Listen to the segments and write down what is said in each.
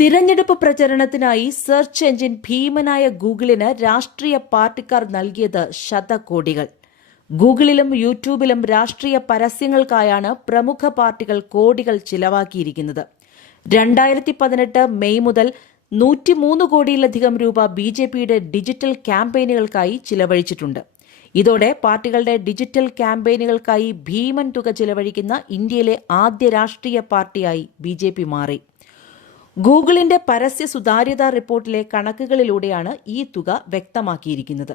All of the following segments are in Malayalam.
തിരഞ്ഞെടുപ്പ് പ്രചരണത്തിനായി സെർച്ച് എഞ്ചിൻ ഭീമനായ ഗൂഗിളിന് രാഷ്ട്രീയ പാർട്ടിക്കാർ നൽകിയത് ശതകോടികൾ. ഗൂഗിളിലും യൂട്യൂബിലും രാഷ്ട്രീയ പരസ്യങ്ങൾക്കായാണ് പ്രമുഖ പാർട്ടികൾ കോടികൾ ചിലവാക്കിയിരിക്കുന്നത്. രണ്ടായിരത്തി പതിനെട്ട് മെയ് മുതൽ നൂറ്റിമൂന്ന് കോടിയിലധികം രൂപ ബി ജെ പിയുടെ ഡിജിറ്റൽ ക്യാമ്പയിനുകൾക്കായി ചിലവഴിച്ചിട്ടുണ്ട്. ഇതോടെ പാർട്ടികളുടെ ഡിജിറ്റൽ ക്യാമ്പയിനുകൾക്കായി ഭീമൻ തുക ചിലവഴിക്കുന്ന ഇന്ത്യയിലെ ആദ്യ രാഷ്ട്രീയ പാർട്ടിയായി ബി മാറി. ഗൂഗിളിന്റെ പരസ്യ സുതാര്യത റിപ്പോർട്ടിലെ കണക്കുകളിലൂടെയാണ് ഈ തുക വ്യക്തമാക്കിയിരിക്കുന്നത്.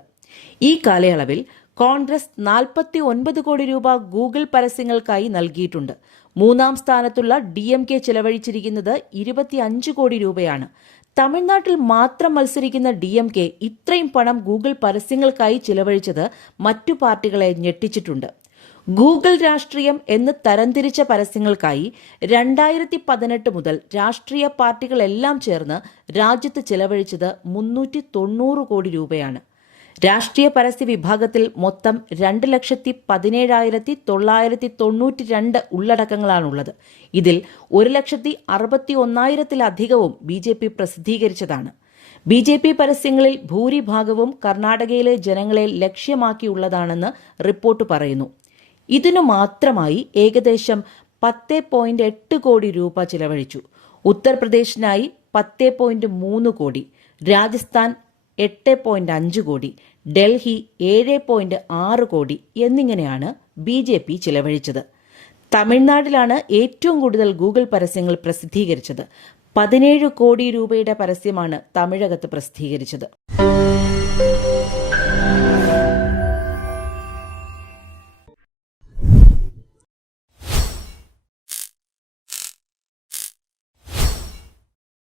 ഈ കാലയളവിൽ കോൺഗ്രസ് നാൽപ്പത്തി ഒൻപത് കോടി രൂപ ഗൂഗിൾ പരസ്യങ്ങൾക്കായി നൽകിയിട്ടുണ്ട്. മൂന്നാം സ്ഥാനത്തുള്ള ഡി എം കെ ചെലവഴിച്ചിരിക്കുന്നത് ഇരുപത്തിയഞ്ച് കോടി രൂപയാണ്. തമിഴ്നാട്ടിൽ മാത്രം മത്സരിക്കുന്ന ഡി എം കെ ഇത്രയും പണം ഗൂഗിൾ പരസ്യങ്ങൾക്കായി ചിലവഴിച്ചത് മറ്റു പാർട്ടികളെ ഞെട്ടിച്ചിട്ടുണ്ട്. ഗൂഗിൾ രാഷ്ട്രീയം എന്ന് തരംതിരിച്ച പരസ്യങ്ങൾക്കായി രണ്ടായിരത്തി പതിനെട്ട് മുതൽ രാഷ്ട്രീയ പാർട്ടികളെല്ലാം ചേർന്ന് രാജ്യത്ത് ചെലവഴിച്ചത് മുന്നൂറ്റി തൊണ്ണൂറ് കോടി രൂപയാണ്. രാഷ്ട്രീയ പരസ്യ വിഭാഗത്തിൽ മൊത്തം രണ്ട് ലക്ഷത്തി പതിനേഴായിരത്തി തൊള്ളായിരത്തി തൊണ്ണൂറ്റി രണ്ട് ഉള്ളടക്കങ്ങളാണുള്ളത്. ഇതിൽ ഒരു ലക്ഷത്തി അറുപത്തി ഒന്നായിരത്തിലധികവും ബി ജെ പി പ്രസിദ്ധീകരിച്ചതാണ്. ബി ജെ പി പരസ്യങ്ങളിൽ ഭൂരിഭാഗവും കർണാടകയിലെ ജനങ്ങളെ ലക്ഷ്യമാക്കിയുള്ളതാണെന്ന് റിപ്പോർട്ട് പറയുന്നു. ഇതിനു മാത്രമായി ഏകദേശം പത്ത് പോയിന്റ് എട്ട് കോടി രൂപ ചിലവഴിച്ചു. ഉത്തർപ്രദേശിനായി പത്ത് പോയിന്റ് മൂന്ന് കോടി രാജസ്ഥാൻ എട്ട് പോയിന്റ് അഞ്ച് കോടി ഡൽഹി ഏഴ് പോയിന്റ് ആറ് കോടി എന്നിങ്ങനെയാണ് ബി ജെ പി ചിലവഴിച്ചത്. തമിഴ്നാട്ടിലാണ് ഏറ്റവും കൂടുതൽ ഗൂഗിൾ പരസ്യങ്ങൾ പ്രസിദ്ധീകരിച്ചത്. പതിനേഴ് കോടി രൂപയുടെ പരസ്യമാണ് തമിഴകത്ത് പ്രസിദ്ധീകരിച്ചത്.